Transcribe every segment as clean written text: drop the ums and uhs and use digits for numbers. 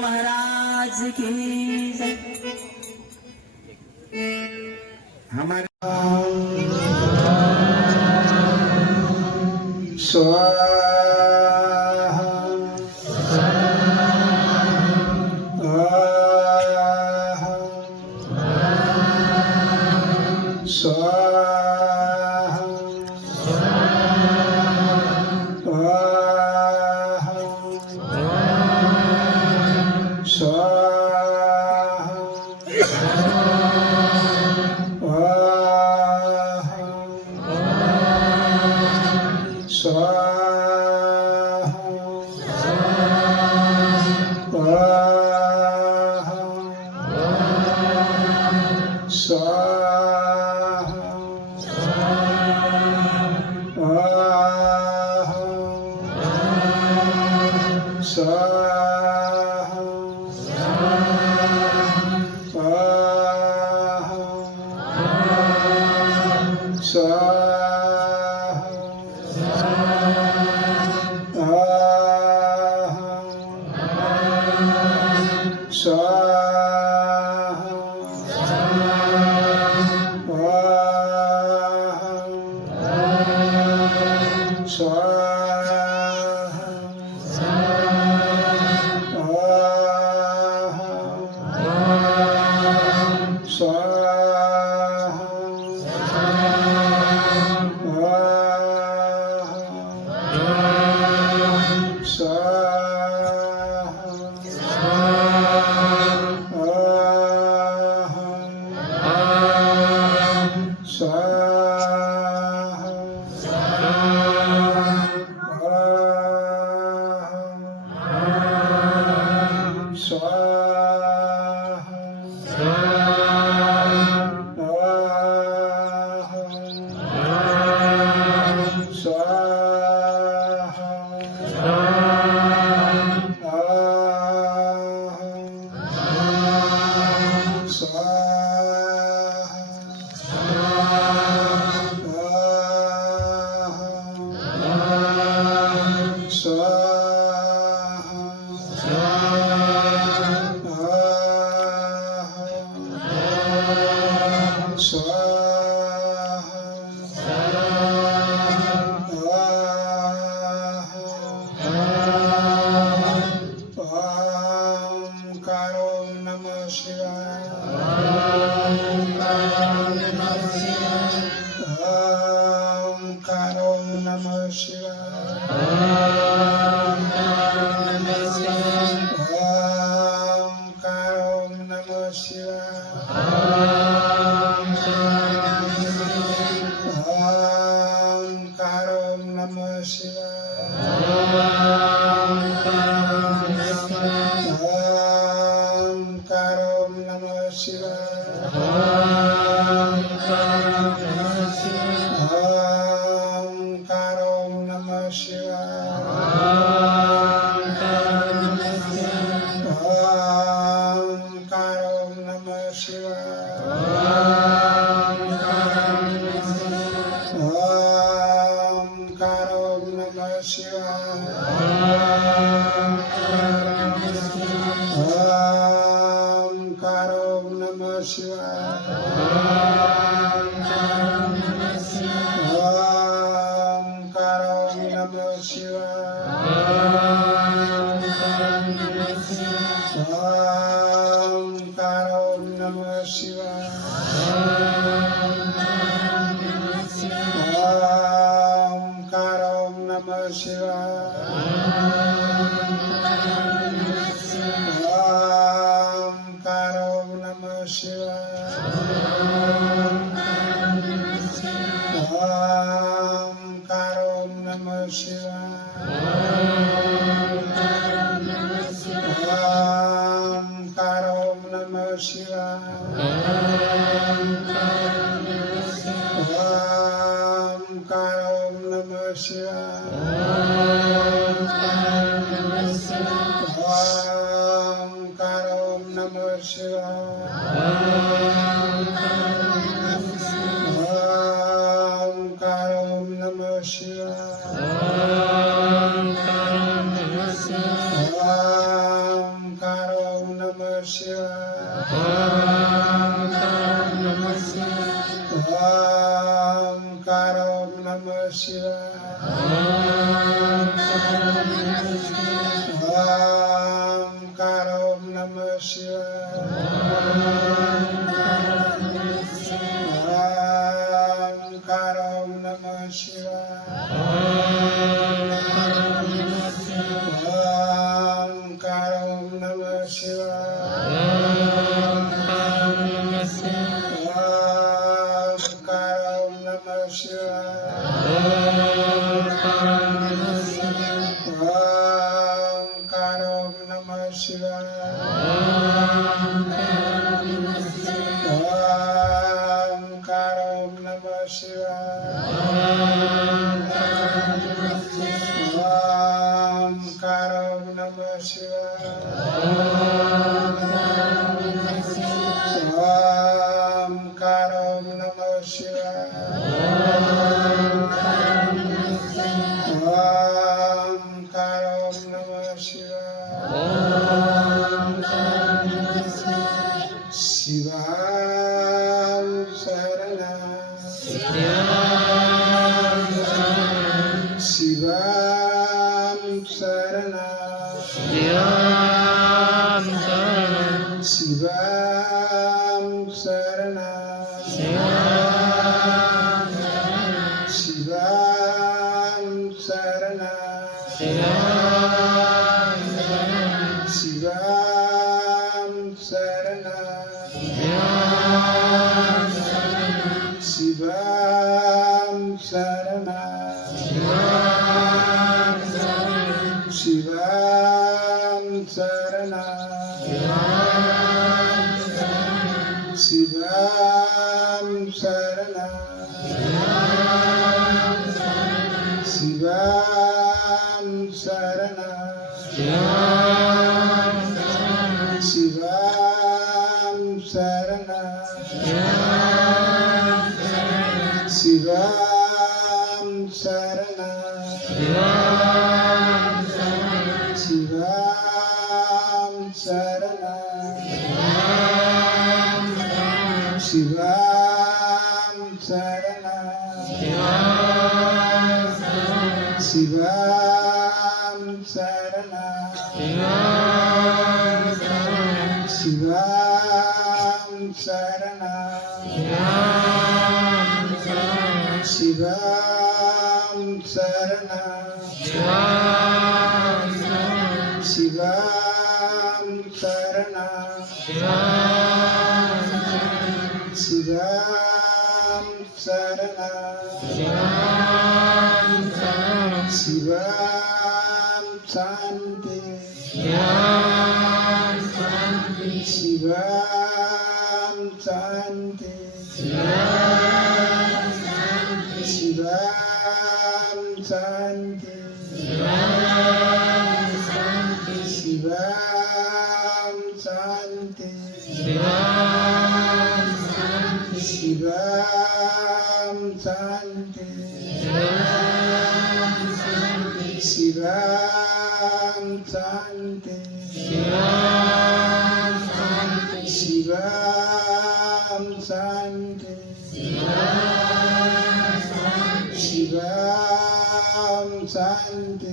महाराज की जय। हमारे स्वाहा ઓમકારો નમઃ શિવાય ઓમકારો નમઃ શિવાય ઓમકારો નમઃ શિવાય ઓમકારો નમઃ શિવાય ઓમકારો નમઃ શિવામ શરણા શિવામ શરણા શિવામ શરણા શિવામ શરણા શિવામ શરણા શિવામ શરણા શિવામ શરણા શિવામ શરણા શિવામ શરણા શિવામ શરણા શિવામ શરણા શિવામ શરણા શિવામ શરણા શિવામ શરણા શિવામ શરણા શિવામ શરણા શિવામ શરણા શિવામ શરણા શિવામ શાંતિ શિવામ શાંતિ શિવામ શાંતિ શિવામ શાંતિ શિવામ શાંતિ શિવામ શાંતિ શિવામ શાંતિ શિવામ શાંતિ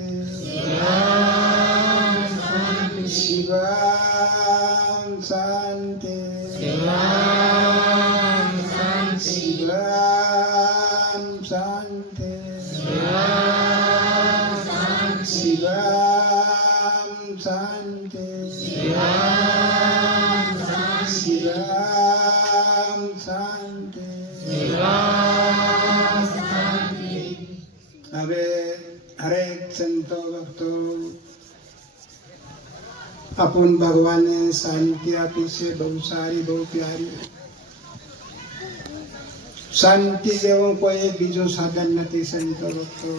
શિવામ શાંતિ શિવામ શાંતિ શિવામ શાંતિ શિવામ શાંતિ હવે હરેક સંતો ભક્તો अपन भगवान ने शांति आपी से बहु सारी बहु प्यारी शांति जेवो कोई बीजो साधन नहीं संतो भक्तो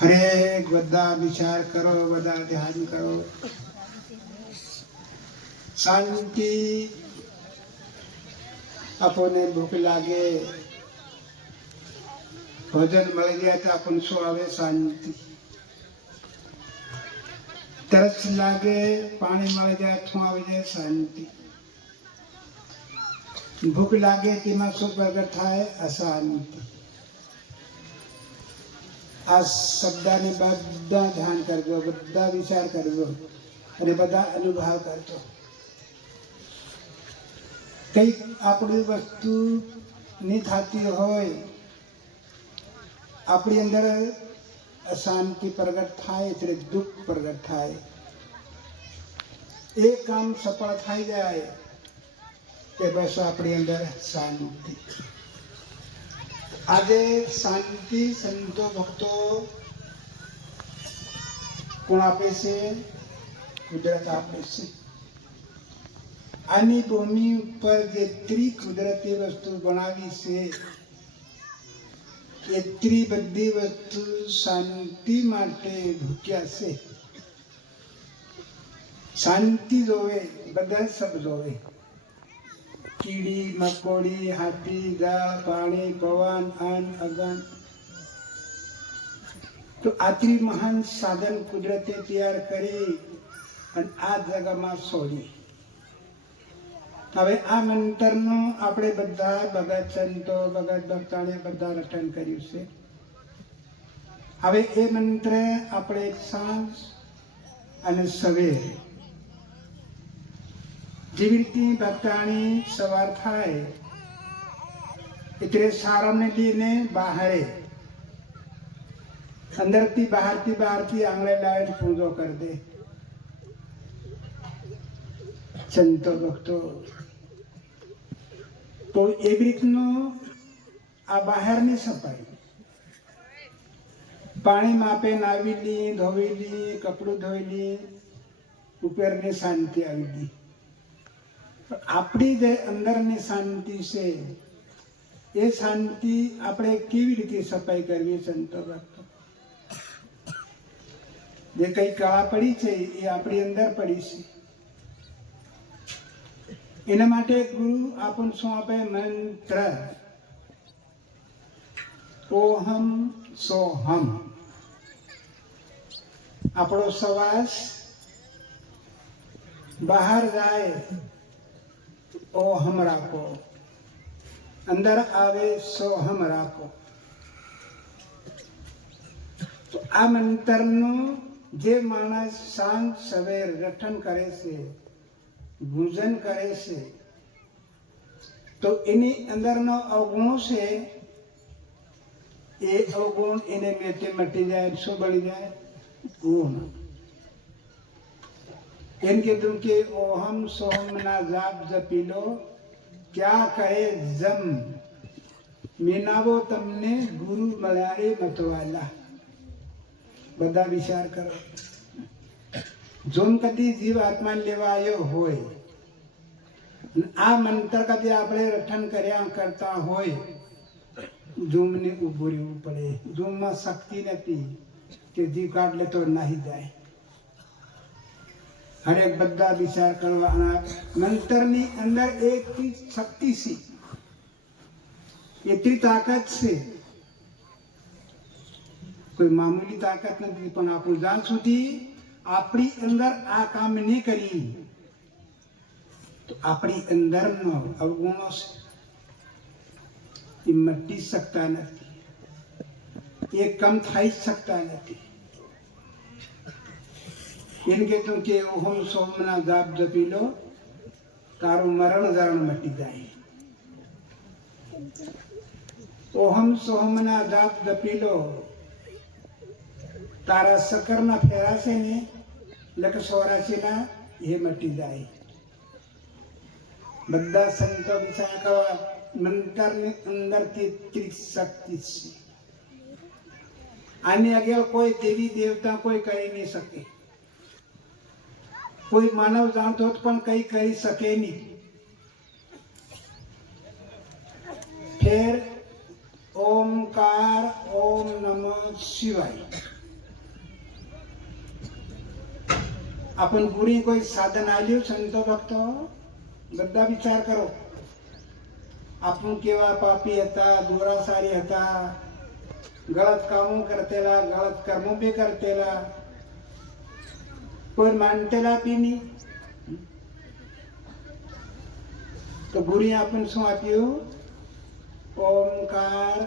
हरेक बधा विचार करो बधा ध्यान करो शांति अपने भूख लागे भोजन मिल गया तो अपन सो आवे शांति તરસ લાગે પાણી મળી જાય, છું આવી જાય, શાંતિ. ભૂખ લાગે તેમાં શું પ્રગટ થાય? અશાંતિ. આ શબ્દને બધા ધ્યાન કરજો, બધા વિચાર કરજો અને બધા અનુભવ કરજો. કંઈક આપણી વસ્તુ ની થતી હોય, આપણી અંદર અશાંતિ પ્રગટ થાય એટલે દુઃખ પ્રગટ થાય. એ કામ સફળ થઈ જાય કે બસ આપણી અંદર શાંતિ. આજે શાંતિ સંતો ભક્તો કોણ આપે છે? કુદરત આપે છે. આની ભૂમિ ઉપર જેટલી કુદરતી વસ્તુ બનાવી છે એટલી બધી વસ્તુ શાંતિ માટે ભૂખ્યા છે. શાંતિ જોવે, બધા સબ જોવે. કીડી મકોડી, હાથી, ગા, પાણી, પવન, અન્ન, અગન. તો આટલી મહાન સાધન કુદરતે તૈયાર કરી અને આ જગામાં છોડી. હવે આ મંત્રનું આપણે બધા ભગત સંતો, ભગત ભક્તાને બધા રટન કર્યું છે. હવે એ મંત્ર આપણે સાંજ અને સવેરે જેવી રીતે ભક્તાણી સવાર થાય એટલે સારાને લઈને બહારે અંદરથી બહારથી આંગળે લાવીને પૂજો કરી દે. સંતો ભક્તો તો એવી રીતનું આ બહારની સફાઈ, પાણી માપે નાવી લી, ધોવી લી, કપડું ધોઈ લી, ઉપરની શાંતિ આવી ગઈ. આપણી જે અંદરની શાંતિ છે એ શાંતિ આપણે કેવી રીતે સફાઈ કરવી? સંતો ભક્તો, જે કઈ કળા પડી છે એ આપણી અંદર પડી છે. એના માટે ગુરુ આપણને શું આપે? મંત્ર. ઓહમ સોહમ. આપણો શ્વાસ બહાર જાય ઓહમ રાખો, અંદર આવે સોહમ રાખો. તો આ મંત્રનું જે માણસ સાંજ સવેર રટન કરે છે, પૂજન કરે છે, તો એની અંદરનો અવગુણ છે એ અવગુણ એને મેતે મટી જાય. શું બળી જાય? ગુણ. એમ કીધું કે ઓહમ સોહમ ના જાપ જપી લો, ક્યાં કહે જમ મીનાવો તમને ગુરુ મળ્યા મતવાલા. બધા વિચાર કરો. જોમ કદી જીવ આત્માને લેવા આવ્યો હોય, આ મંત્ર કદી આપણે રટન કર્યા કરતા હોય, જોમને ઉભું રહેવું પડે. જોમમાં શક્તિ નથી કે જીવ કાઢ લે તો નાહી જાય. હરેક બધા વિચાર કરવાના. મંત્રની અંદર એટલી શક્તિ છે, એટલી તાકાત છે, કોઈ મામૂલી તાકાત નથી. પણ આપણું જ્યાં સુધી આપણી અંદર આ કામ નહીં કરી તો આપણી અંદરનો અવગુણો છે એ મટી શકતા નથી, એ કમ થઈ શકતા નથી. એમ કહેતું કે ઓહમ સોમના જાપ જપી લો, તારું મરણ જરણ મટી જાય. ઓહમ સોહમના જાપ જપી લો, તારા સકરના ફેરા છે ને લખ 84 એ મટી જાય. બધા સંતો વિચાર કરવા મંત્રની અંદરથી એટલી શક્તિ છે. આની આગળ કોઈ દેવી દેવતા કોઈ કરી નહીં શકે. કોઈ માનવ જાણતો પણ કઈ કરી શકે નહીં. ફેર ઓમકાર ઓમ નમઃ શિવાય. આપણ ગુરી કોઈ સાધન આવ્યું? સંતો ભક્તો બધા વિચાર કરો. આપણું કેવા પાપી હતા, દુરાસારી હતા, ગલત કામો કરતેલા, ગલત કર્મો બી કરતેલા. કોઈ માનતેલા બી નહીં. તો ગુરુએ આપણને શું આપ્યું? ઓમકાર,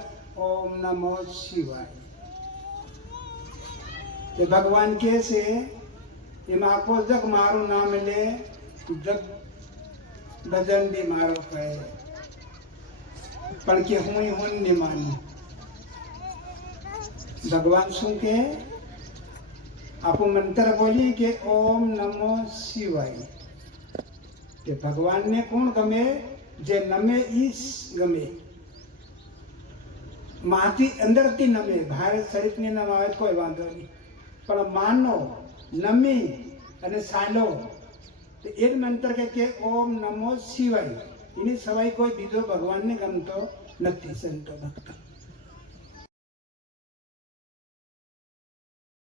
ઓમ નમો શિવાય. તે ભગવાન કહે છે એમાં આખો જગ મારું નામ લે, જગ ભજન બી મારો કહે, પણ કે હું નહીં માનું. ભગવાન શું કે? આપણું મંત્ર બોલી કે ઓમ નમો શિવાય. કે ભગવાનને કોણ ગમે? જે નમે ઈશ ગમે. માથી અંદરથી નમે. ભારત શરીફની નામ આવે કોઈ વાંધો નહીં, પણ માનો નમી અને સાલો તો એ જ મંત્ર કે ઓમ નમો શિવાય. એની સિવાય કોઈ બીજો ભગવાનને ગમતો નથી સંતો ભક્તો.